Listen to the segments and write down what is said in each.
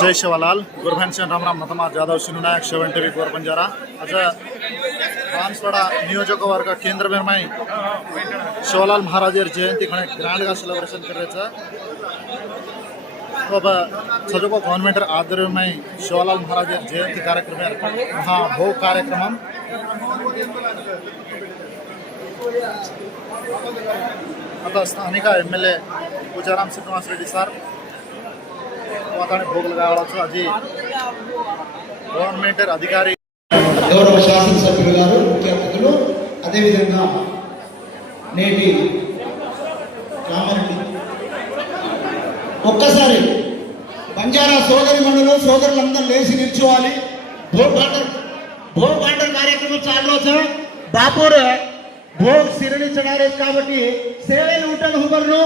जय शिवलाल गुरबहन से राम राम मतमा जाधव सिनुनायक 7 टीवी गोर बंजारा आज बांसवाड़ा नियोजकवर्ग केंद्र में शिवलाल महाराज जयंती खणे ग्रांड सेलिब्रेशन कर चलो गवर्नमेंट आदर में शिवलाल महाराज जयंती कार्यक्रम महाभोग कार्यक्रम आता स्थानिक एमएलए पूजाराम श्रीनिवास रेड्डी सर भोग लगा अजी गवर्नमेंट अधिकारी गौरव शासनसभ्युలు గారు ముఖ్య అతిథులు అదే విధంగా నేటి రామారెడ్డి ఒక్కసారి బంజారా సోదరి మండలం సోదరులందరూ లేచి నిల్చోవాలి భోగ్ బాండర్ కార్యక్రమం చాలు వచ్చా బాపూర్ భోగ్ సిరని చడారే కాబట్టి సేవలు ఉంటాను హుబర్ను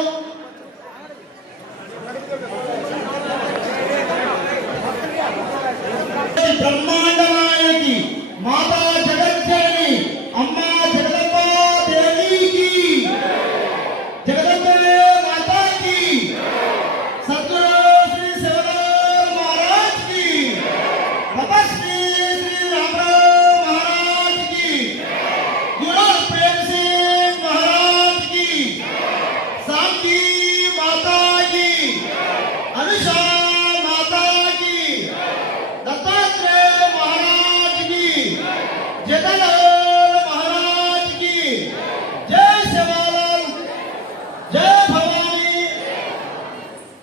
ब्रह्मांडनायकी माता जगज्जननी अम्मा जगदम्बा देवी की जगदम्बे माता की सद्गुरु श्री शिवलाल महाराज की तपस्वी श्री रामराव महाराज की गुरु प्रेम सिंह महाराज की शांति माता की अनुषा महाराज की जय शिवलाल जय भवानी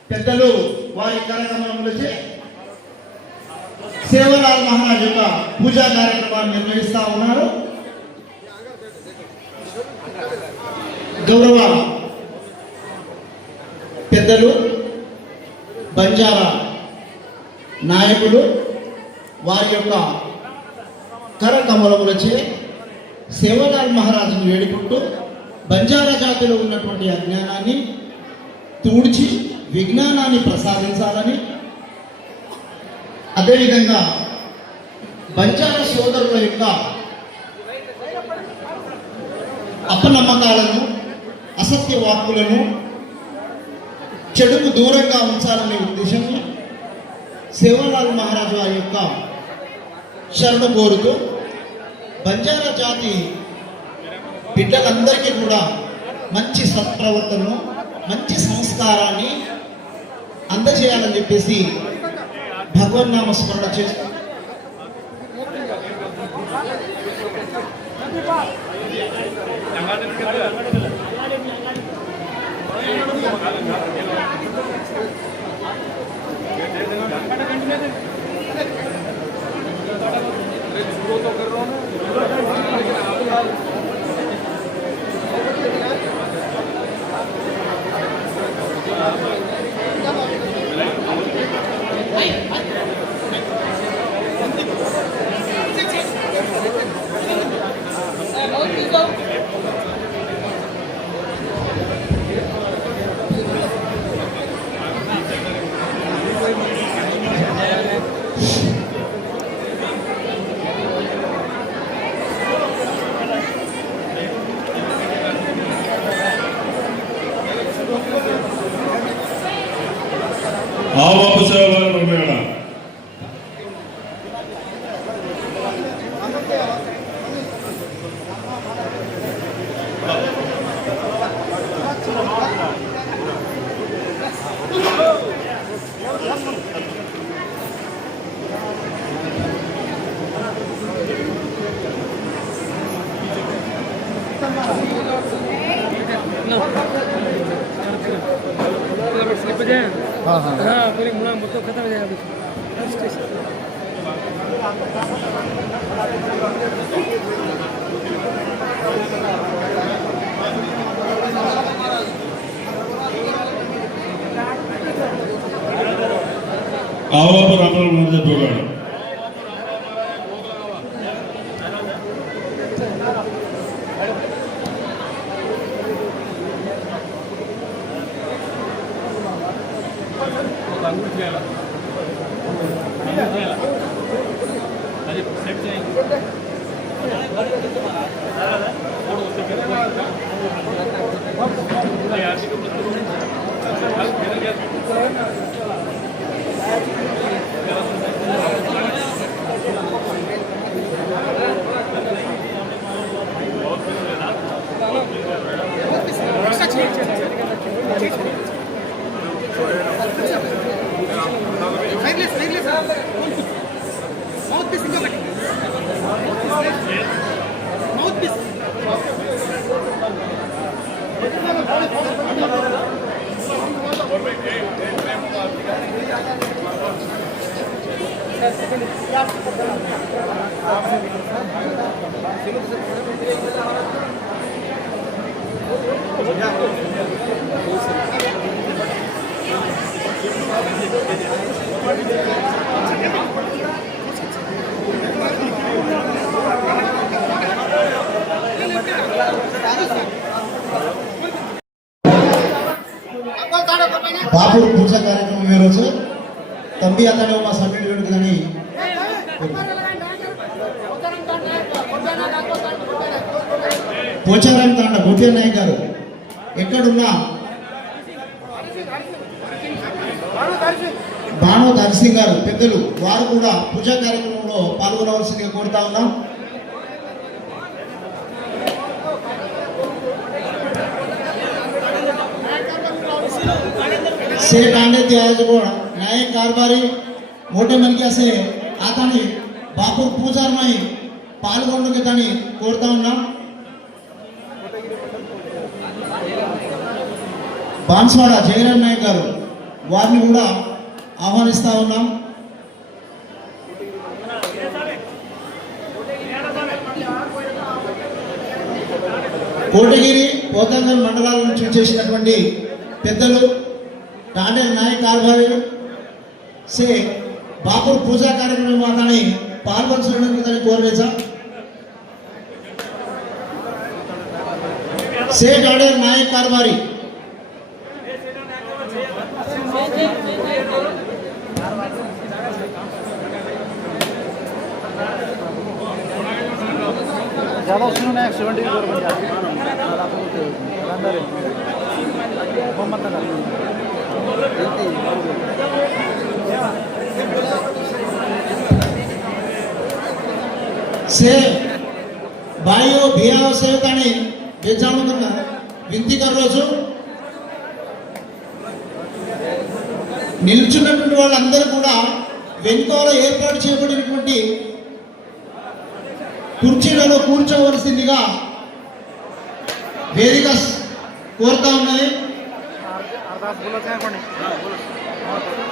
పెద్దలు వారి కార్యక్రమంలో శివలాల్ మహారాజ్ యొక్క పూజా కార్యక్రమాన్ని నిర్వహిస్తా ఉన్నారు. గౌరవ పెద్దలు బంజారా నాయకులు వారి యొక్క కరకమలములచే శివలాల్ మహారాజును వేడుకుంటూ బంజారా జాతిలో ఉన్నటువంటి అజ్ఞానాన్ని తూడ్చి విజ్ఞానాన్ని ప్రసాదించాలని, అదేవిధంగా బంజారా సోదరుల యొక్క అపనమ్మకాలను అసత్య వాక్కులను చెడుకు దూరంగా ఉంచాలనే ఉద్దేశంతో శివలాల్ మహారాజు వారి యొక్క శరణు కోరుతూ బంజారా జాతి బిడ్డలందరికీ కూడా మంచి సత్ప్రవర్తనను మంచి సంస్కారాన్ని అందజేయాలని చెప్పేసి భగవన్నామ స్మరణ చేస్తూ तो कर रहा हूँ आप सेवा निर्णय हाँ पूरी मुड़ा तो खत्म हो जाएगा आवा पर आपण म्हणजे बोलावं यार బాపుడు పూజ కార్యక్రమం ఈ రోజు తంబి అతను మా సభ్యుడు కానీ పోచారం తండ గోపి నాయక్ గారు ఎక్కడున్నా బాణో దర్శింగ్ గారు పెద్దలు వారు కూడా పూజా కార్యక్రమంలో పాల్గొనవలసిందిగా కోరుతా ఉన్నాం. से कांडे त्याज को नायक कारभारी मोठे मनके से आतानी बापू पूजार में పాల్గొందుకు కానీ కోరుతా ఉన్నాం. బాన్స్వాడ జయరామ్ నాయక్ గారు వారిని కూడా ఆహ్వానిస్తా ఉన్నాం. కోటగిరి పోతంగల్ మండలాల నుంచి చేసినటువంటి పెద్దలు టాండేల్ నాయక్ कारभारी से बापुर पूजा कार्यक्रम में पाल्गొనడానికి కోరలేదు సార్. से టాండేల్ నాయక్ कारभारी ज़्यादा सुनो ना 74 बन जाती है अंदर मोहम्मद नगर से भाइयों भैया से तानी बेचानु करना विनती कर రోజు నిల్చున్నటువంటి వాళ్ళందరూ కూడా వెనుకల ఏర్పాటు చేయబడినటువంటి కుర్చీలలో కూర్చోవలసిందిగా వేదిక కోరుతా ఉన్నది. अरदास बोला था कोनी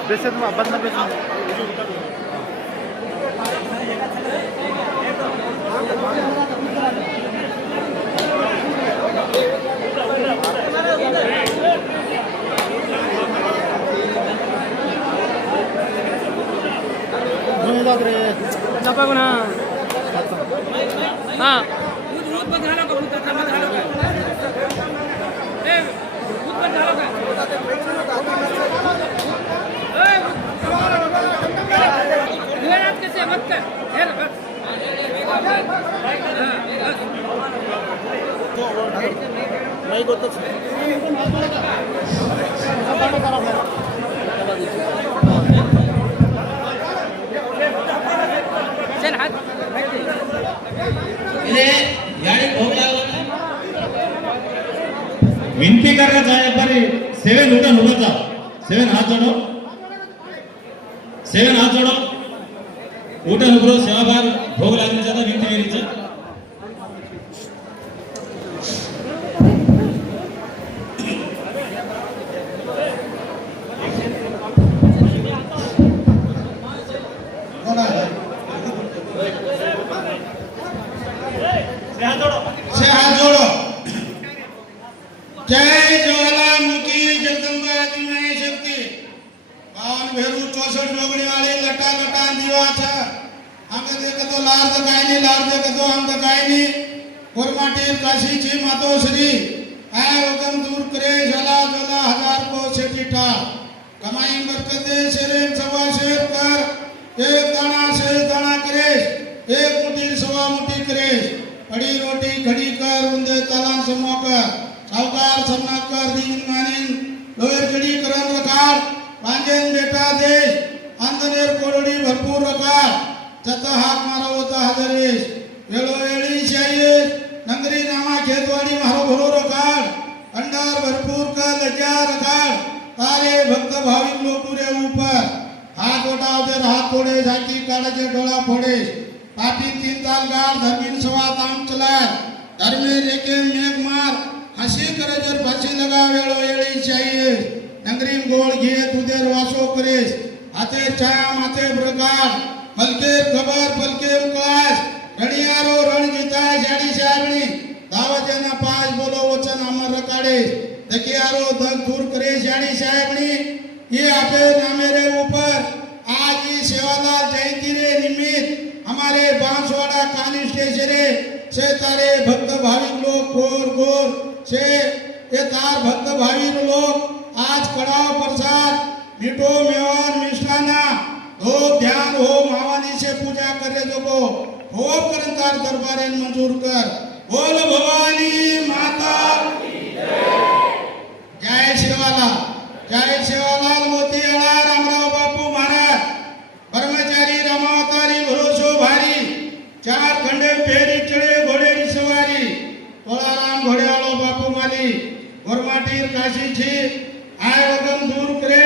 बेसे तुम बंद ना बेसे ना हाँ दूध बंद हालो का दूध बंद हालो का ए दूध बंद हालो का ए मेरा कैसे मत कर यार बस नहीं को तो चल हाथ विनती करना चाहे पर 7 उठा उठा था 7 हाथ जोड़ो 7 हाथ जोड़ो उठा उठो सेवा भाग भोग लागने चाहता विनती मेरी चा से हाथ जोड़ो. जय ज्वालामुखी जगदम्बा आदिमय शक्ति पावन भेरू 64 डोगरी वाले लटा लटा दीवा था हमें देख तो लार देख तो हम दगायनी कुरमाटीर काशी ची मातो श्री आय उगम दूर करे जला जला हजार को सेठी ठा कमाई बरकत दे शेरेन सवा शेर कर एक दाना से दाना करे एक मुट्ठी सवा मुट्ठी करे बड़ी रोटी खड़ी कर उंदे तालान समो कर सावकार समना कर दीन मानिन लोयर खड़ी करन रकार बांजेन बेटा देश अंदनेर कोरडी भरपूर रकार जता हाथ मारा होता हजरेश वेलो एड़ी चाहिए नगरी नामा खेतवाड़ी मारो भरो रकार अंडार भरपूर का लज्जा रकार तारे भक्त भाविक लोग पूरे ऊपर हाथ उठाओ दे हाथ तोड़े झाकी काढ़े जे डोला फोड़े पापी 3 ताल गाड़ धर्मीन सवा ताम चला धर्मे रेके मेघ मार हसी करे जर फांसी लगा वेलो एड़ी चाहिए नगरी गोल घे तुदेर वासो करेस हाथे छाया माथे प्रकार मलकेर खबर पलकेर क्लास रणियारो रणजीताय शाडी साहेबनी दावतेना पाच बोलो वचन अमर रकाडे दकियारो दग दूर करे शाडी साहेबनी ये आपे नामेरे ऊपर आज ही सेवालाल जयंती रे निमित्त हमारे बांसवाड़ा कानी स्टेशन से तारे भक्त भाविक लोग गोर गोर से ये तार भक्त भाविक लोग आज कड़ाव प्रसाद मिठो मेवान मिष्टाना धूप ध्यान होम हवानी से पूजा करे जो को होम करंतार दरबारे मंजूर कर बोल भवानी माता जय सेवालाल मोतीवाला रामराव बापू महाराज ब्रह्मचारी रामावतारी भरोसो भारी चार खंडे फेरी चढ़े घोड़े की सवारी तोलाराम घोड़ेवालो बापू माली गोरमाटीर काशी छी आय वगन दूर करे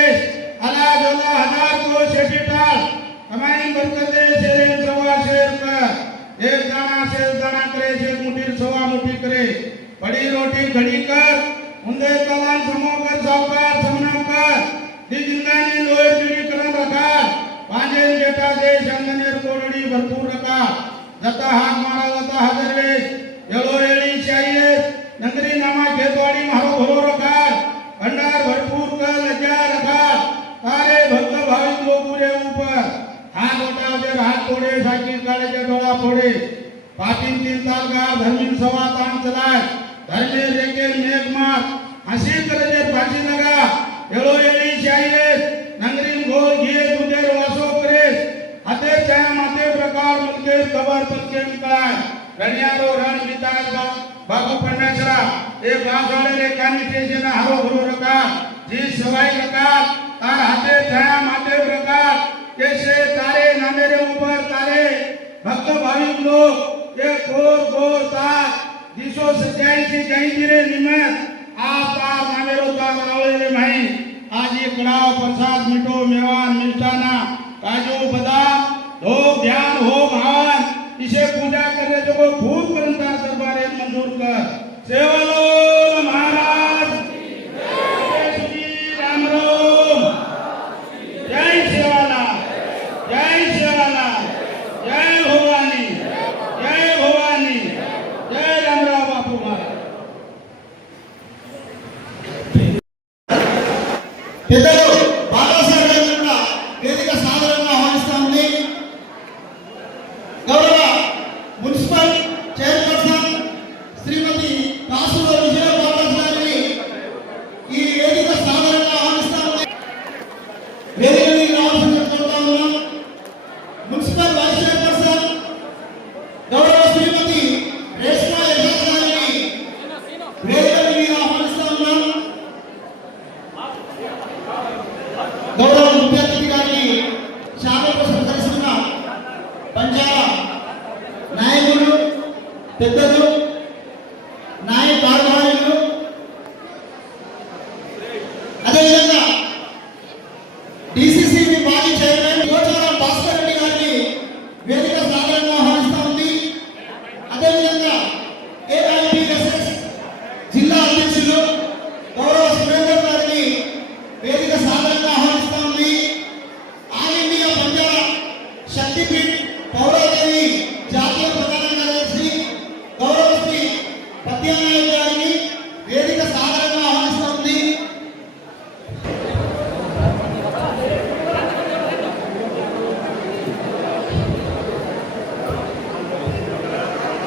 अला जोला हजार को शेटिटाल हमारी बरकते शेरे सवा शेर कर एक दाना करे शेर मुठी सवा मुठी करे बड़ी रोटी घड़ी कर उंदे कलान समोकर सावकार समना कर दिजिंगानी लोहे चिड़ी करन रखा पांजे बेटा दे संगनेर कोरडी भरपूर रखा जता हाथ मारा वता हजर वे येलो एड़ी चाहिए नगरी नामा खेतवाड़ी मारो भरो रखा भंडार भरपूर कर लज्जा रखा तारे भक्त भाविक लोग पूरे ऊपर हाथ उठा दे हाथ तोड़े साकी काले के डोला फोड़े पापिन तीन ताल का धर्मीन सवा तान चलाए धर्मे लेके मेघ मार हंसी करे जे फांसी लगा येलो एड़ी चाहिए नगरीन गोल घिए तुझे वासो करे हते चाय माते प्रकार मुलके खबर पत्के निकलाय रणियारो रण विताज बाबू परमेश्वरा एक बांसवाड़े रे कानी स्टेशन हारो भरो रखा जी सवाई रखा तार हाथे छाया माते प्रकार कैसे तारे नामेरे ऊपर तारे भक्त भाविक लोग ये गोर गोर तार दिसो सच्चाई से जयंती रे निमित्त आप तार नामेरो तार रावले रे भाई आज ये कड़ाव प्रसाद मिठो मेवान मिष्टाना काजू बादाम धूप ध्यान होम हवन इसे पूजा करने जो को भूत परंतार दरबारे मंजूर कर सेवालाल महाराज जय श्री राम राम जय सेवालाल जय सेवालाल जय भवानी जय रामराव बापू महाराज పెద్దలు బాలాసాహెబ్ గారిని కూడా వేదిక సాధారణంగా ఆహ్వానిస్తామని గౌరవ మున్సిపల్ చైర్పర్సన్ శ్రీమతి కాసుల విజయ బాలాజీ గారిని ఈ వేదిక సాధారణంగా ఆహ్వానిస్తామని వేదిక మీద రావాల్సిందిగా కోరుతా ఉన్నాం. మున్సిపల్ వైస్ చైర్పర్సన్ గౌరవ శ్రీమతి రేష్మా యశోద్ గారిని వేదిక మీద ఆహ్వానిస్తా ఉన్నాం. గౌరవ ముఖ్య అతిథి గారిని శాఖ కోసం కలిసిన పంజాబ్ నాయకులు పెద్దలు నాయక కార్యవాహకులు అదేవిధంగా డిసిసిబి మాజీ చైర్మన్ గోచారం భాస్కర్ రెడ్డి గారిని వేదిక సాధారణంగా ఆహ్వానిస్తా ఉంది. అదేవిధంగా ఏఐపిఎస్ఎస్ జిల్లా అధ్యక్షులు గౌరవ సురేందర్ గారిని వేదిక సాధారణంగా ఆహ్వానిస్తా ఉంది. ఆల్ ఇండియా బంజారా శక్తిపీఠ్ పౌరాదేవి జాతీయ ప్రధాన కార్యదర్శి గౌరవ శ్రీ పత్యానాయక్ గారిని వేదిక సాధారణంగా ఆహ్వానిస్తా ఉంది.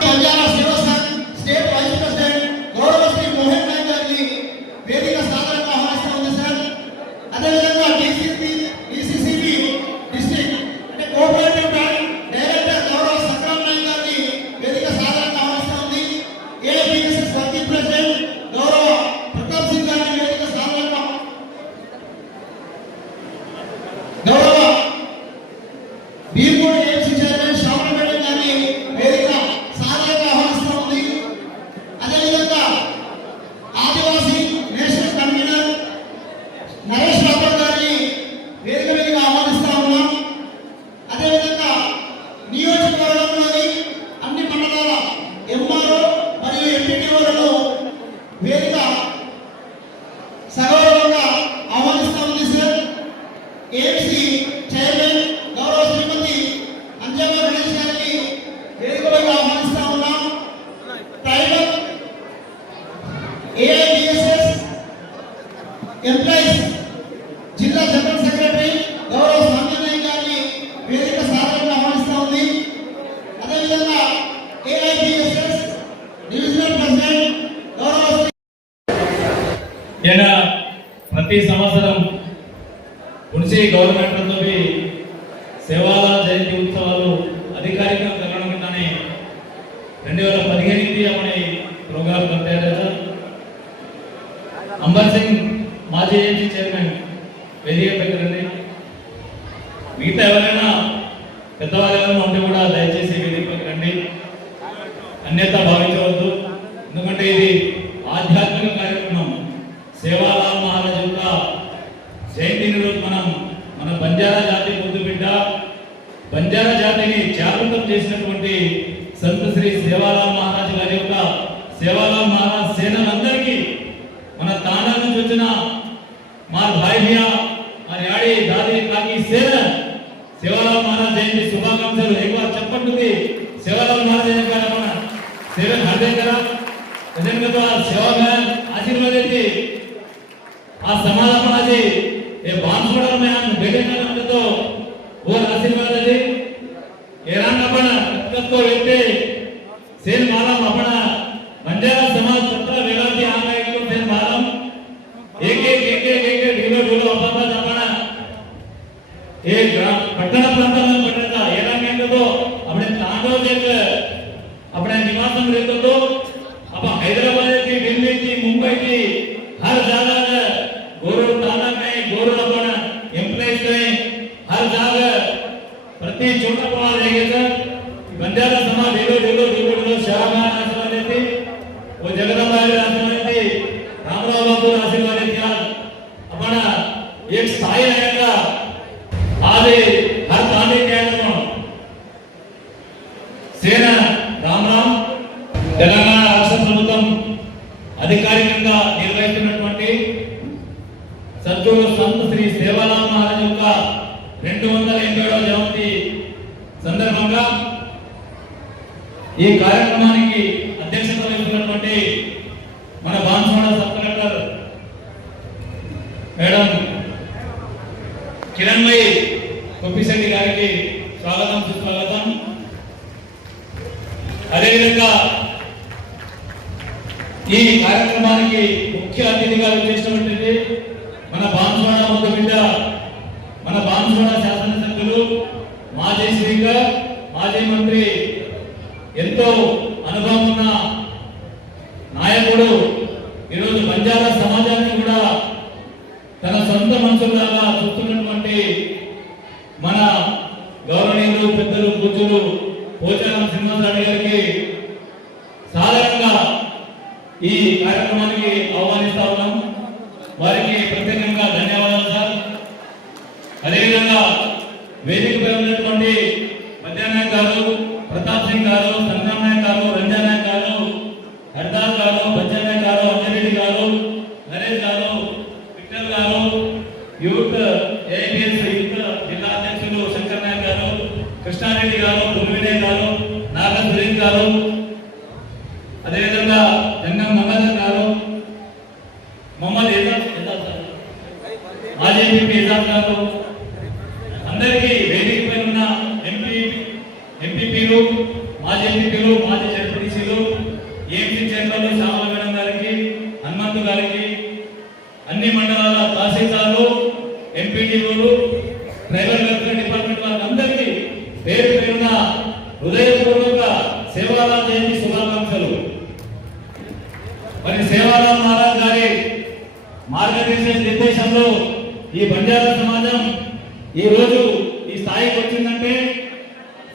బంజారా సేవా సంఘ్ స్టేట్ వైస్ ప్రెసిడెంట్ గౌరవ శ్రీ మోహన్ నాయక్ గారిని వేదిక సాధారణంగా ఆహ్వానిస్తా ఉంది సార్. అదేవిధంగా డిసిసిబి డిస్ట్రిక్ట్ అంటే కోఆపరేటివ్ బ్యాంక్ డైరెక్టర్ గౌరవ సంక్రామ్ నాయక్ గారిని వేదిక సాధారణంగా ఆహ్వానిస్తా ఉంది. ఏఐపిఎస్ఎస్ వర్కింగ్ ప్రెసిడెంట్ గౌరవ ప్రతాప్ సింగ్ గారిని వేదిక సాధారణంగా గౌరవ బీర్గూడ ఏఎంసీ చైర్మన్ శ్రావణ మేడం గారిని వేదిక సాధారణంగా ఆహ్వానిస్తా ఉంది. అదేవిధంగా ఆదివాసీ నేషనల్ కన్వీనర్ నరేష్ రాథోడ్ గారిని వేదిక మీదకి ఆహ్వానిస్తా ఉన్నాం. అదేవిధంగా నియోజకవర్గంలోని అన్ని మండలాల ఎంఆర్ఓ మరియు ఎంపీటీఓలను వేదిక సగౌరవంగా ఆహ్వానిస్తా ఉంది సార్. ఏఎంసీ చైర్మన్ గౌరవ శ్రీమతి సేవాలాల్ జయంతి उत्सवाలు అధికారికంగా జరగనున్నాయని 2015 నుంచి अपने प्रोग्राम करते हैं सर। अंबर सिंह మాజీ ఏఎంసీ చైర్మన్ వేదిక పెట్టండి। మిగతా ఎవరైనా పెద్దవాళ్ళు ఉంటే కూడా దయచేసి వేదికపైకి రండి, అన్యత భావించవద్దు। ఎందుకంటే ఇది ఆధ్యాత్మిక కార్యక్రమం। సేవాలాల్ మహారాజ్ యొక్క జయంతిని రోజు మన బంజారా జాతి ముందు బిడ్డ, బంజారా జాతిని జాగృతం చేసినటువంటి సంత శ్రీ సేవాలాల్ మహారాజ్ గారి యొక్క సేవాలాల్ మహారాజ్ సేనలందరికీ మన తాండా నుంచి వచ్చిన మా భాయ్ భయ్యా మా యాడి దాది కాకి సేన सेवालाल महाराज जयंती शुभाकांक्षलु। एक बार चप्पटुदी सेवालाल महाराज गार मन सेवे हार्दिक करा एदनगतो आ सेवा में आशीर्वाद देती आ समाज अपनाजी ए बांसवाड़ा में हम बेटे करने तो और आशीर्वाद दे एरांग अपन को व्यक्ति सेन मालम अपना बंजारा समाज पत्र वेलाती आंगे को सेन मालम एक ढीलो अपन अपना एक पट्टण प्रांत में पड़ता एरांगे तो अपने तांडव एक अपने निवास में रहते तो अब हैदराबाद की दिल्ली की मुंबई की हर जगह गौरव ताना में गौरव अपन एम्प्लॉइज में हर जगह प्रति छोटा पड़ा रहेगा सर। बंजारा समाज ढीलो सेवा में आशीर्वाद देती वो जगदम्बा आशीर्वाद देती रामराव बाबू आशीर्वाद देती अपना एक स्थायी रहेगा आदि हर तांडे के सेना रामराम తెలంగాణ రాష్ట్ర ప్రభుత్వం అధికారికంగా నిర్వహిస్తున్నటువంటి సద్గురు సంత్ శ్రీ సేవాలాల్ మహారాజ్ యొక్క 287వ జయంతి సందర్భంగా ఈ కార్యక్రమానికి అధ్యక్షత వహిస్తున్నటువంటి మన Banswada sub collector madam Kiranmayi Koppisetti గారికి స్వాగతం సుస్వాగతం। అదేవిధంగా ఈ కార్యక్రమానికి ముఖ్య అతిథిగా చేసినటువంటి మన బాన్స్వాడ ముద్దు బిడ్డ మన బాన్స్వాడ శాసనసభ్యులు మాజీ స్పీకర్ మాజీ మంత్రి ఎంతో అనుభవం ఉన్న నాయకుడు ఈరోజు బంజారా సమాజాన్ని కూడా తన సొంత మనుషులాగా చూస్తున్నటువంటి మన గౌరవనీయులు పెద్దలు పూజలు పోచారం శ్రీనివాసరావు గారికి సాధారణంగా ఈ కార్యక్రమానికి ఆహ్వానిస్తా ఉన్నాం। వారికి ప్రత్యేకంగా ధన్యవాదాలు సార్। అదేవిధంగా వేదికపై ఉన్నటువంటి మధ్యాహ్నం గారు, ప్రతాప్ సింగ్ గారు, సంగ్రామ్ నాయక్ గారు, రంజన్ నాయక్ గారు, హర్దాస్ గారు, బచ్చన్ నాయక్ గారు, అంజరెడ్డి గారు, నరేష్ గారు, విక్టర్ గారు, యూత్ ఏఐపిఎస్ యూత్ జిల్లా అధ్యక్షులు శంకర్ నాయక్ గారు, కృష్ణారెడ్డి గారు, గురువినయ్ గారు, నాగ సురేష్ గారు, అదేవిధంగా జంగం మంగళన్ గారు, మొహమ్మద్ ఏజాజ్ మాజీ ఎంపీ ఏజాజ్ గారు, అందరికీ వేదికపై ఉన్న ఎంపీపీలు, మాజీ ఎంపీపీలు, మాజీ జడ్పీటీసీలు, ఏఎంసీ చైర్మన్లు శ్యామల మేడం గారికి, హనుమంతు గారికి, అన్ని మండలాల తహసీల్దార్లు, ఎంపీడీఓలు, ట్రైబల్ వెల్ఫేర్ డిపార్ట్మెంట్ వారందరికీ పేరు పేరున హృదయపూర్వక సేవాలాల్ జయంతి శుభాకాంక్షలు। మరి సేవాలాల్ మహారాజ్ గారి నిర్దేశంలో ఈ బంజారా సమాజం ఈ రోజు ఈ స్థాయికి వచ్చిందంటే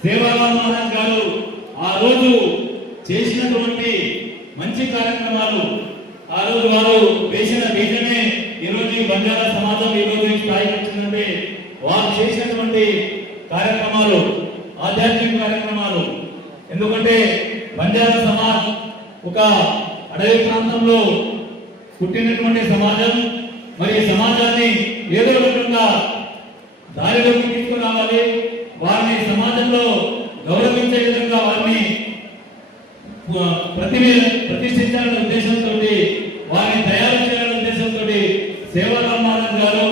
సేవాలాల్ మహారాజ్ గారు ఆ రోజు చేసినటువంటి మంచి కార్యక్రమాలు, ఆ రోజు వారు వేసిన బీజమే ఈ రోజు ఈ బంజారా సమాజం ఈ రోజు ఈ స్థాయికి వచ్చిందంటే వారు చేసినటువంటి కార్యక్రమాలు ఆధ్యాత్మిక కార్యక్రమాలు। ఎందుకంటే బంజారా సమాజ్ ఒక అడవి ప్రాంతంలో పుట్టినటువంటి సమాజం, మరి ఈ సమాజాన్ని ఏదో విధంగా దారిలోకి తీసుకురావాలి, వారిని సమాజంలో గౌరవించే విధంగా వారిని ప్రతిష్ఠించాలనే ఉద్దేశంతో, వారిని తయారు చేయాలనే ఉద్దేశంతో సేవాలాల్ మహారాజ్ గారు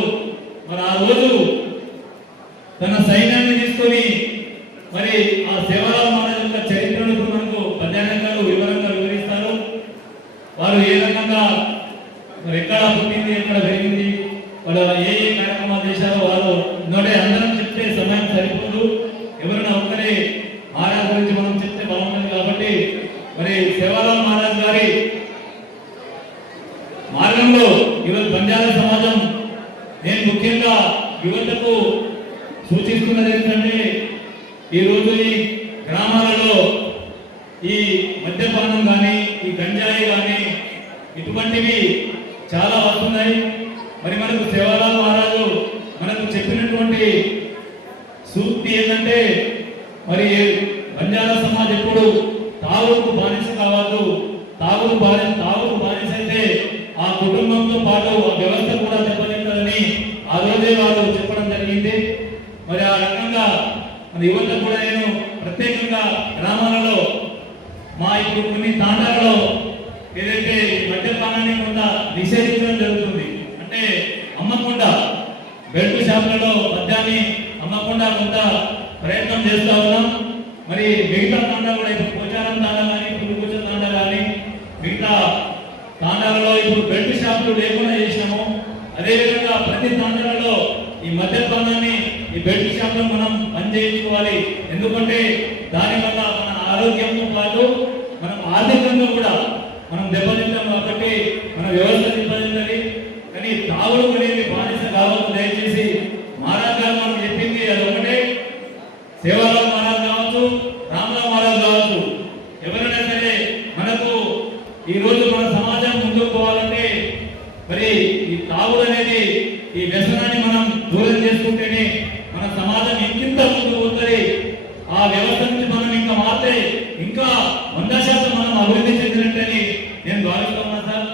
మరి ఆ రోజు తన సైన్యాన్ని తీసుకొని మరి ఆ సేవాలాల్ మహారాజ్ యొక్క చరిత్రను మనకు పద్యానంద గారు వివరంగా వివరిస్తారు। వారు ఏ రకంగా మరి ఎక్కడ పుట్టింది, ఎక్కడ పెరిగింది, వాళ్ళు ఏ కార్యక్రమాలు చేశారో వారు నోటే అందరం చెప్తే సమయం సరిపోదు। సూచిస్తున్నది ఏంటంటే ఈరోజు ఈ గ్రామాలలో ఈ మద్యపానం కానీ ఈ గంజాయి కానీ ఇటువంటివి చాలా వస్తున్నాయి. మరి మనకు సేవాలాల్ మహారాజు మనకు చెప్పినటువంటి సూక్తి ఏంటంటే మరి బంజారా సమాజ్ ఎప్పుడు తాగుడుకు బానిస కావద్దు, తాగుడు బానిస అయితే ఆ కుటుంబంతో పాటు ఆ వ్యవస్థ కూడా దెబ్బతింటారని ఆ రోజే వారు చెప్పడం జరిగింది. మరి ఆ రకంగా మన యువత కూడా నేను ప్రత్యేకంగా గ్రామాలలో మా ఇప్పుడు కొన్ని తాండాలలో ఏదైతే మద్యపానాన్ని కొంత నిషేధించడం జరుగుతుంది. అంటే అమ్మకుండా బెల్ట్ షాపులలో మద్యాన్ని అమ్మకుండా కొంత ప్రయత్నం చేస్తూ ఉన్నాం. మరి మిగతా తాండా కూడా ఇప్పుడు పోచారం తాండా కానీ పురుగుచ తాండా కానీ మిగతా తాండాలలో ఇప్పుడు బెల్ట్ షాపులు లేకుండా చేసినాము. అదేవిధంగా ప్రతి తాండాలలో ఈ మద్యపానాన్ని ఈ బెల్ట్ షాపులు మనం బంద్ చేయించుకోవాలి. ఎందుకంటే దానివల్ల మన ఆరోగ్యంతో పాటు మనం ఆర్థికంగా కూడా మనం దెబ్బతింటాం కాబట్టి మన వ్యవస్థ దెబ్బతింటది. కానీ తాగుడు అనేది బానిస కావద్దు. దయచేసి మహారాజ్ గారు మనం చెప్పింది అది ఒకటే. సేవాలాల్ మహారాజ్ కావచ్చు, రామరావు మహారాజ్ కావచ్చు, ఎవరైనా సరే మనకు ఈ రోజు మన సమాజం ముందుకు పోవాలంటే మరి ఈ తాగుడు అనేది ఈ వ్యసనాన్ని మనం దూరం చేసుకుంటేనే మన సమాజం ఇంకింత ముందుకు పోతుంది. ఆ వ్యవస్థ నుంచి మనం ఇంకా మారితే ఇంకా 100% మనం అభివృద్ధి చెందినట్టని నేను భావిస్తున్నాను సార్.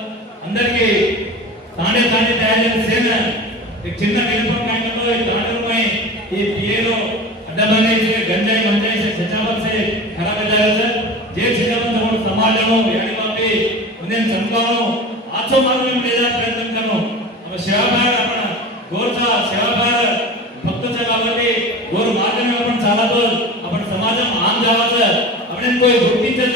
అందరికీ తానే తయారు చేసిన సేన చిన్న విలుపం కాయలో ఈ తాండలపై ఈ పిఏలో అడ్డబనే గంజాయి మంజాయి सचावर से खराब हो जाएगा सर. जेल शिकायत जब समाज में यानी बापी उन्हें संकानो आठों मार्ग में ले जा प्रयत्न करो. अब सेवा भार अपना गोरचा सेवा भार भक्त चलावटी गोर मार्ग में अपन चाला तो अपन समाज में आम जावा सर. अपने कोई वृत्ति चल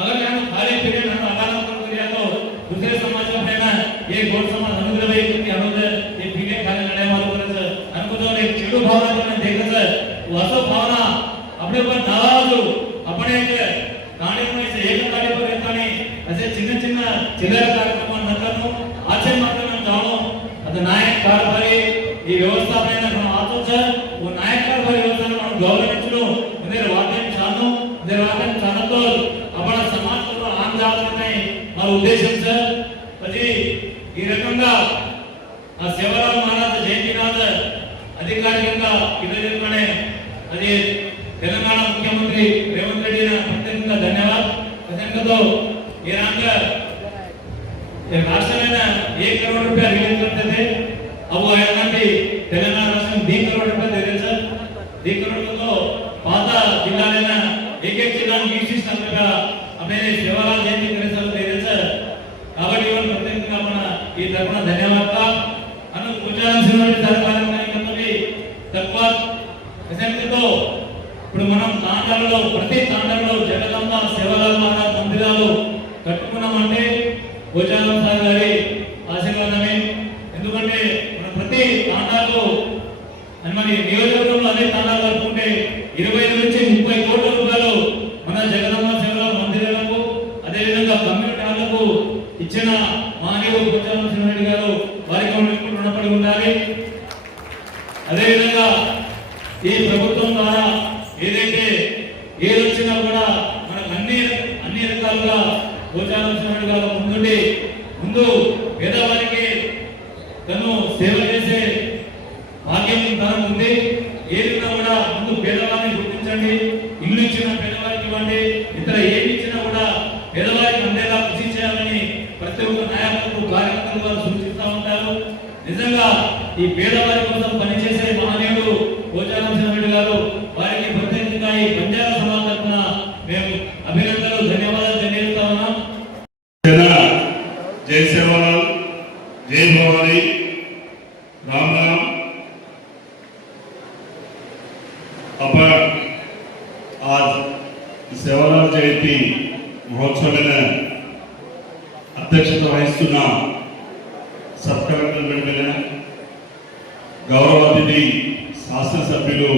अगर हम खाली पीरियड हम आगाम कर तो दूसरे समाज में ना ये गोर समाज अनुग्रह भाई की अनुग्रह ये पीरियड खाली लड़ाई वालों पर सर हमको जो एक चिड़ू भावना जो देखा सर वो असो भावना अपने ऊपर नाराज अपने गाड़ी में से एक गाड़ी पर रहता नहीं ऐसे चिन्ह चिन्ह चिल्लर कार्यक्रम न करनो आचे मात्र में जानो अद नायक कारभारी ये व्यवस्था पైన మనం ఆలోచన वो नायक कारभारी व्यवस्था మనం గౌరవించడం అదే వాక్యం చాను అదే వాక్యం చానతో अपना समाज को आम जाने మన ఉద్దేశం సార్. అది ఈ రకంగా ఆ సేవాలాల్ మహారాజ్ జయంతి నాథ్ అధికారికంగా ఇదనే అది తెలంగాణ ముఖ్యమంత్రి రేవంత్ రెడ్డి ప్రత్యేకంగా ధన్యవాదాలు. ప్రత్యేకంగా ये रंग राष्ट्र में 1 करोड़ रुपया रिलीज करते थे. अब वो है तेलंगाना राष्ट्र में 2 करोड़ रुपया दे रहे सर. 2 करोड़ तो पाता जिला लेना एक जिला में 20 रुपया अपने सेवालाल जयंती करे सर दे रहे सर. కాబట్టి ఇవన్నీ ప్రత్యేకంగా మన ఈ తరపున ధన్యవాదాలు. అను పూజారం శ్రీవారి సహకారంతో తక్కువ ప్రజెంట్తో ఇప్పుడు మనం తాండాలలో ప్రతి తాండాలలో జగదంబ సేవాలాల్ మహారాజ్ మందిరాలు కట్టుకున్నామంటే పూజారం సార్ గారి ఆశీర్వాదమే. ఎందుకంటే మనం ప్రతి తాండాలో మన నియోజకవర్గంలో అదే తాండాలు కట్టుకుంటే 25 నుంచి 30 కోట్ల రూపాయలు మన జగదంబ సేవాలాల్ మందిరాలకు అదేవిధంగా కమ్యూనిటీ హాళ్లకు ఇచ్చిన మానవుడు పూజారం శ్రీరెడ్డి గారు వారికి రుణపడి ఉండాలి. అదేవిధంగా ఈ ప్రభుత్వం ద్వారా ఏదైతే ఏది వచ్చినా కూడా మనకు అన్ని రకాలుగా పూజారం శ్రీరెడ్డి గారు ముందు పేదవారికి తను సేవ చేసే భాగ్యం తనకు ఉంది. ఏదిన్నా కూడా ముందు పేదవారిని గుర్తించండి. ఇల్లు ఇచ్చిన పేదవారికి ఇవ్వండి. ఇతర ఏమి ఇచ్చినా కూడా పేదవారికి అందేలా కృషి చేయాలని ప్రతి ఒక్క నాయకులు కార్యకర్తలు వారు సూచిస్తూ ఉంటారు. నిజంగా ఈ పేదవారి కోసం పనిచేసే మహనీయుడు పూజారం శ్రీరెడ్డి గారు. వారికి ప్రత్యేకంగా ఈ బంజారా సమాజం తరఫున మేము అభినందనలు ధన్యవాదాలు తెలియజేస్తా ఉన్నాం. जय सेवालाल, जय भवानी, राम राम. अपन आज सेवालाल जयंती महोत्सव में अध्यक्षता वहिस्तुन्न सब कलेक्टर मंडल गौरव अतिथि शासन सभ्युలు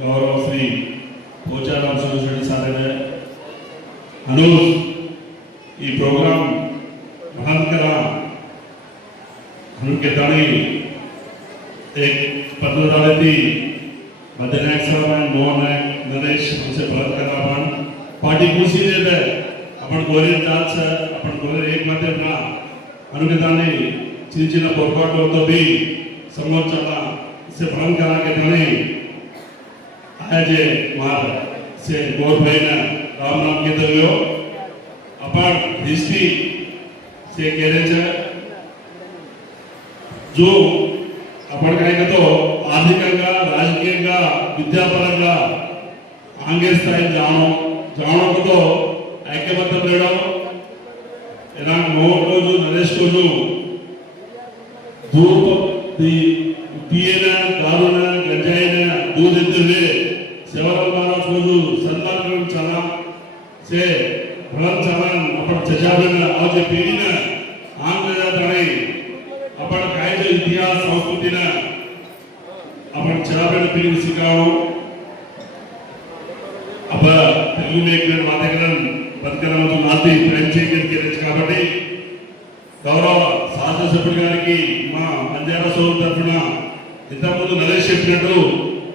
गौरव श्री पोचाराम सुरेश साहब अनुज ఈ प्रोग्राम महानकरा उनके दानी एक 15 थी मध्य नायक साहब एंड मोहन नायक नरेश हमसे बात कर रहा अपन पार्टी कुर्सी देते अपन गोरे जात से अपन गोरे एक मध्य ना अनुगताने चिन्ह चिन्ह पोरकाटो तो भी समोर चला से भ्रम करा के थाने आज मार से गोर भाई ना राम नाम के दलियो अपन हिस्ट्री से कह रहे थे जो अपन कहेंगे तो ఆర్థికంగా రాజకీయంగా విద్యాపరంగా ఆంగ్ల స్థాయి జాణంతో ఐక్యమత్యం లేడం ఇలా మోహన్ రోజు నరేష్ రోజు धूप पिएना दारूना गंजाईना दूध इतने सेवालाल महाराज రోజు सन्मान चला से भ्रम चलन अपन चजाबेना आज पीढ़ीना आंग्ल जाताने अपन काय जो इतिहास संस्कृतिना अपन चलाबेना पीढ़ी सिखाओ अब తెలుగు में माध्यम बतकरम तो नाती प्रेम చేయగలిగే కాబట్టి గౌరవ శాసనసభ్యుడి గారికి మా బంజారా సోదరుల తరఫున ఇంతకుముందు నరేష్ చెప్పినట్టు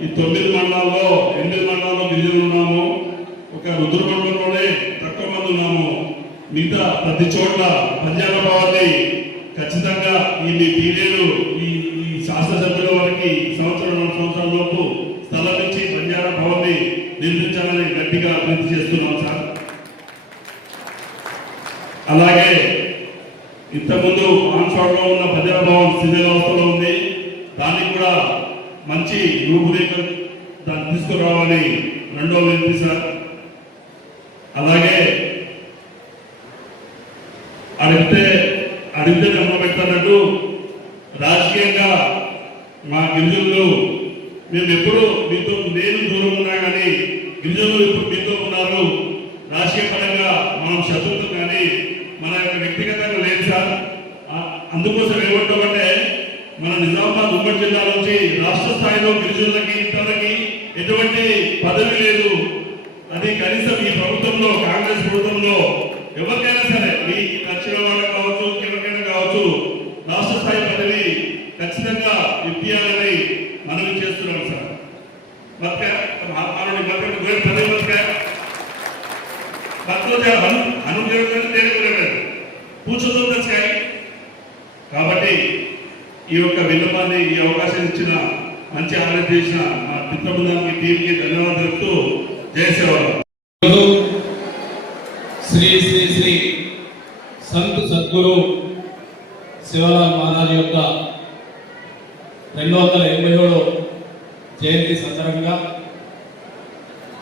ఈ 9 మండలాల్లో 8 మండలాల్లో గిరిజనులు ఉన్నాము ఒక రుద్ర మండలంలోనే తక్కువ మంది ఉన్నాము మిగతా ప్రతి చోట్ల బంజారా భవన్ని ఖచ్చితంగా ఈ మీ టీడీలు ఈ శాసనసభ్యుల వారికి సంవత్సరాల లోపు స్థలం ఇచ్చి బంజారా భవన్ని నిర్మించాలని గట్టిగా అభివృద్ధి చేస్తున్నాం సార్. అలాగే ఇంతకుముందు ఆన్షాట్లో ఉన్న బంజారా భవన్ శిథిలావస్థలో ఉంది, దానికి కూడా మంచి రూపురేఖ దాన్ని తీసుకురావాలని రెండో వినతి సార్. అలాగే అడిగితే అమలు పెడతానట్టు రాజకీయంగా మా గిరిజనులు మేము ఎప్పుడు మీతో నేను దూరం ఉన్నా కానీ గిరిజనులు ఇప్పుడు మీతో ఉన్నారు. రాజకీయ పరంగా మనం శత్రుత్వం కానీ మన యొక్క వ్యక్తిగతంగా లేదు సార్. అందుకోసం ఏమంటామంటే మన నిజామాబాద్ ఉమ్మడి జిల్లా నుంచి రాష్ట్ర స్థాయిలో గిరిజనులకి ఇతరులకి ఎటువంటి పదవి లేదు. అది కనీసం ఈ ప్రభుత్వంలో కాంగ్రెస్ ప్రభుత్వంలో ఎవరికైనా సరే మీ నచ్చిన వాళ్ళు కావచ్చు ఎవరికైనా కావచ్చు రాష్ట్ర స్థాయి పదవి ఖచ్చితంగా ఇప్పియాలని మనవి చేస్తున్నాం సార్. కాబట్టి ఈ యొక్క విన్నపాన్ని ఈ అవకాశం ఇచ్చిన మంచి ఆలోచన చేసిన మా మిత్రబృందానికి టీంకి ధన్యవాదాలు తెలుపుతూ జై సేవలు. శ్రీ శ్రీ శ్రీ సంత్ సద్గురు శివలాల్ మహారాజ్ యొక్క 287వ జయంతి సందర్భంగా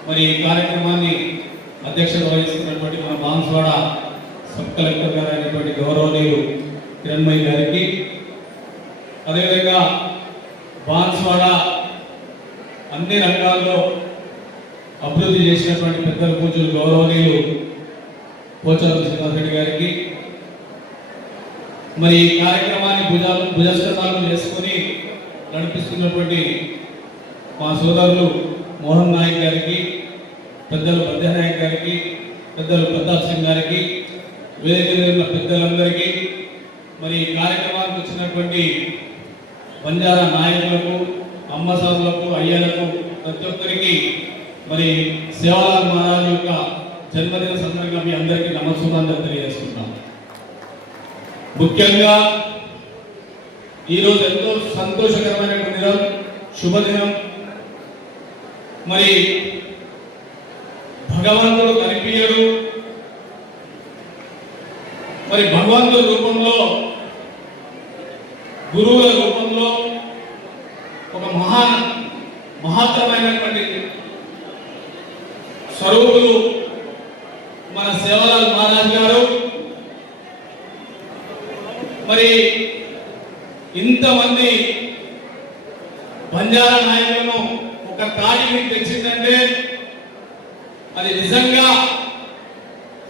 మరి ఈ కార్యక్రమాన్ని అధ్యక్షత వహిస్తున్నటువంటి మన బాన్స్వాడ సబ్ కలెక్టర్ గారు అయినటువంటి గౌరవనీయులు కిరణ్మయ్య గారికి, అదేవిధంగా బాన్స్వాడ అన్ని రంగాల్లో అభివృద్ధి చేసినటువంటి పెద్దల పూజలు గౌరవనీయులు పోచారం శ్రీనివాసరెడ్డి గారికి, మరి ఈ కార్యక్రమాన్ని భుజస్కంధాలు చేసుకుని నడిపిస్తున్నటువంటి మా సోదరులు మోహన్ నాయక్ గారికి, పెద్దలు బద్యనాయక్ గారికి, పెద్దలు ప్రతాప్ సింగ్ గారికి, వేదిక మీద ఉన్న పెద్దలందరికీ, మరి ఈ కార్యక్రమానికి వచ్చినటువంటి బంజారా నాయకులకు, అమ్మసారులకు, అయ్యలకు, ప్రతి ఒక్కరికి మరి శివలాల్ మహారాజ్ యొక్క జన్మదిన సందర్భంగా మీ అందరికీ నమస్కారాలు తెలియజేస్తున్నాం. ముఖ్యంగా ఈరోజు ఎంతో సంతోషకరమైన దినం, శుభదినం. మరి భగవంతుడు కనిపించడు, మరి భగవంతుడి రూపంలో గురువుల రూపంలో ఒక మహత్తరమైనటువంటి స్వరూపులు మన శివలాల్ మహారాజ్ గారు. మరి ఇంతమంది బంజారా నాయకులను ఒక తాటికి తెచ్చిందంటే అది నిజంగా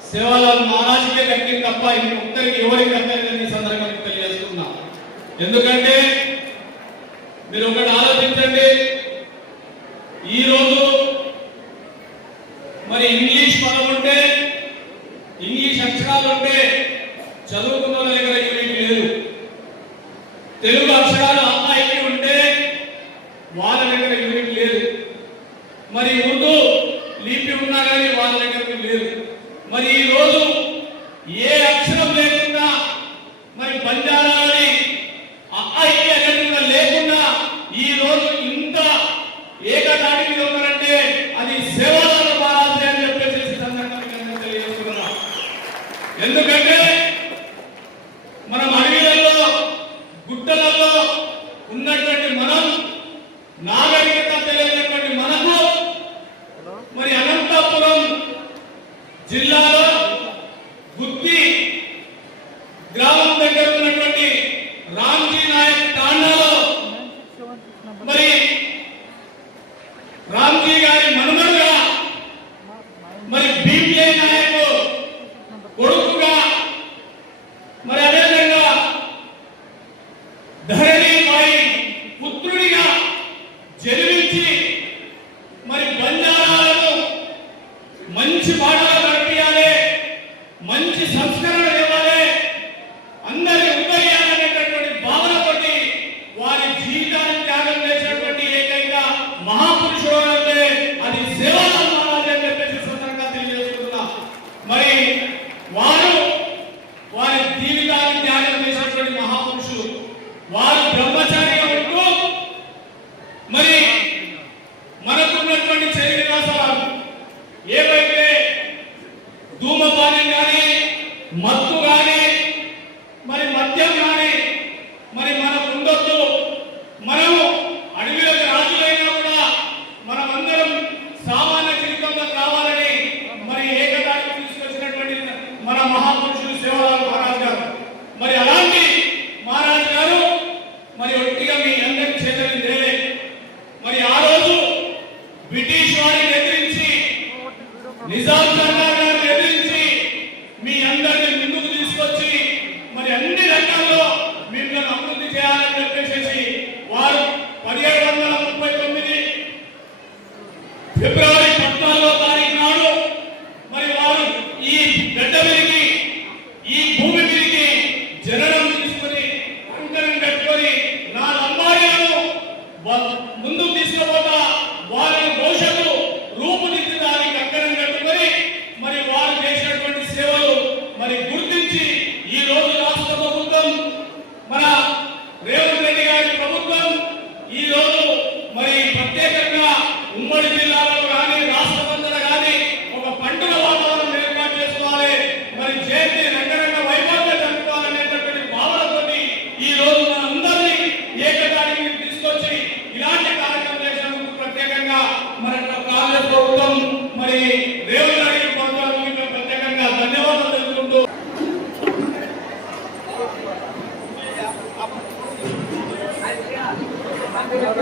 శివలాల్ మహారాజ్కే దక్కింది తప్ప ఇంకొకరికి ఎవరికి దక్కలేదని ఈ సందర్భంగా తెలియజేస్తున్నా. ఎందుకంటే మీరు ఒకటి ఆలోచించండి, ఈరోజు మరి ఇంగ్లీష్ పదం ఉంటే, ఇంగ్లీష్ అక్షరాలు ఉంటే చదువుకున్న వాళ్ళ దగ్గర యూనిట్ లేదు. తెలుగు అక్షరాలు అమ్మాయికి ఉంటే వాళ్ళ దగ్గర యూనిట్ లేదు. మరి ఉర్దూ లిపి ఉన్నా కానీ వాళ్ళ దగ్గర లేదు. మరి ఈ రోజు ఏ అక్షరం లేకుండా మరి బంజారా అని అఐకి అనేది లేకుండా ఈ రోజు ఇంత ఏకదాటి మీద ఉన్నారంటే అది సేవలను మారాలి అని చెప్పేసి సందర్భంగా తెలియజేస్తున్నా. ఎందుకంటే మనం అడవిలలో గుట్టలలో ఉన్నటువంటి మనం నాగరికత తెలియనటువంటి మనకు మరి అనంతపురం జిల్లాలో గుత్తి గ్రామం దగ్గర ఉన్నటువంటి రామ్జీ నాయక్ తాండాలో మరి రామ్జీ గారి మనుమడుగా మరి బీపీఐ నాయక్ కొడుకుగా మరి అదేవిధంగా ధరణిబాయి పుత్రుడిగా జన్మించి మరి బంజారాలను మంచి పాటలు నడిపించాలి, మంచి సంస్కరణ ఇవ్వాలి, అందరి ఉదయాలనేటటువంటి భావనతోటి వారి జీవితాన్ని త్యాగం చేసినటువంటి ఏకైక మహాపురుషుడు అంటే అది సేవాలాల్ మహారాజ్ అని చెప్పేసి సందర్భంగా తెలియజేస్తున్నా. మరి వారు వారి జీవితాన్ని త్యాగం చేసినటువంటి మహాపురుషులు. వారు బ్రహ్మచారిగా ఉంటూ మరి మనకున్నటువంటి చరిత్ర రాసేవారు. ఏవైతే ధూమపానం కానీ మత్తు కానీ మరి మద్యం కానీ మరి మనకు ఉండొద్దు, మనము అడవిలోకి రాజులైనా కూడా మనమందరం సామాన్య జీవితంలో కావాలని మరి ఏకదాటికి తీసుకొచ్చినటువంటి మన మహాపురుషులు సేవాలాల్ మహారాజ్ గారు. మరి అలాంటి మహారాజ్ గారు మరి ఒట్టిగా మీ అందరి చేతులు తేలే. మరి ఆ రోజు బ్రిటిష్ వారిని ఎదిరించి నిజాం సర్కార్ గారిని ఎదిరించి మీ అందరిని ముందుకు తీసుకొచ్చి మరి అన్ని రంగాల్లో మిమ్మల్ని అభివృద్ధి చేయాలని చెప్పేసి వారు 1739 ఫిబ్రవరి 14వ తారీఖు నాడు మరి వారు ఈ గడ్డ మీదకి ఈ భూమి మీదకి జననం తీసుకొని కంకణం కట్టుకొని నా లంబాడీలను ముందుకు తీసుకుపోతా వారిని భవిష్యత్తు రూపుదిద్దడానికి కంకణం కట్టుకొని మరి వారు చేసినటువంటి సేవలు మరి గుర్తించి ఈ రోజు రాష్ట్ర ప్రభుత్వం మన రేవంత్ రెడ్డి గారి ప్రభుత్వం ఈ రోజు మరి ప్రత్యేకంగా ఉమ్మడి జిల్లాలో కానీ రాష్ట్రమంతటా కానీ ఒక పండుగ వాతావరణం ఏర్పాటు చేసుకోవాలి, మరి జయంతి రంగరంగ వైభవంగా జరుపుకోవాలనేటటువంటి భావనతోటి ఈ రోజు మనందరినీ ఏకదాటికి తీసుకొచ్చి ఇలాంటి కార్యక్రమం చేసినందుకు ప్రత్యేకంగా మన కాంగ్రెస్ ప్రభుత్వం